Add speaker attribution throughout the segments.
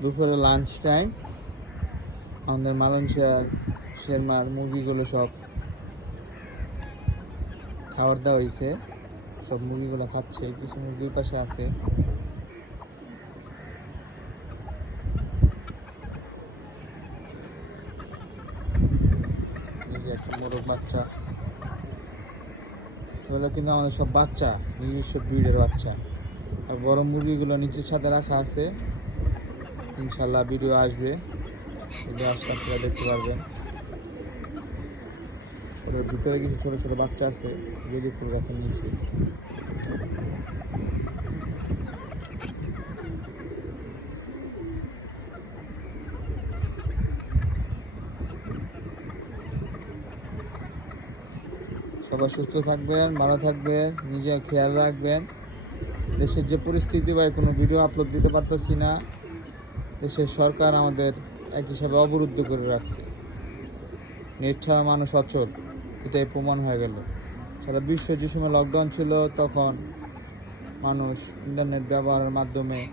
Speaker 1: দুপুরে lunch time আমাদের মালয়েশিয়ার শেরমার মুরগিগুলো সব খাবার দেওয়া হয়েছে সব মুরগিগুলো খাচ্ছে, কিছু মুরগির পাশে আছে। একটা মোরগ বাচ্চা। এগুলো কিন্তু আমাদের সব বাচ্চা, নিজস্ব ব্রিডের বাচ্চা। আর বড় মুরগিগুলো নিচের সাথে রাখা আছে। ইনশাল্লাহ ভিডিও আসবে। ভিডিও আসলে আপনারা দেখতে পারবেন। ভিতরে কিছু ছোট ছোট বাচ্চা আছে বেলি ফুল গাছের নিচে। সবাই সুস্থ থাকবেন, ভালো থাকবেন, নিজের খেয়াল রাখবেন। দেশের যে পরিস্থিতি বা কোনো ভিডিও আপলোড দিতে পারতেছি না। দেশের সরকার আমাদের এক হিসাবে অবরুদ্ধ করে রাখছে। নেট ছাড়া মানুষ অচল, এটাই প্রমাণ হয়ে গেল। সারা বিশ্ব যে সময় লকডাউন ছিল, তখন মানুষ ইন্টারনেট ব্যবহারের মাধ্যমে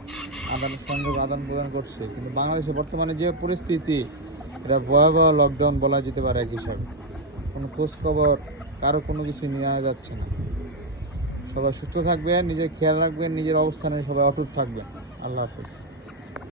Speaker 1: আদান, সংযোগ, আদান প্রদান করছে। কিন্তু বাংলাদেশে বর্তমানে যে পরিস্থিতি, এটা ভয়াবহ লকডাউন বলা যেতে পারে এক হিসাবে। কোনো খোঁজখবর কারও কোনো কিছু নেওয়া যাচ্ছে না। সবাই সুস্থ থাকবেন, নিজের খেয়াল রাখবেন, নিজের অবস্থানে সবাই অটুট থাকবেন। আল্লাহ হাফিজ।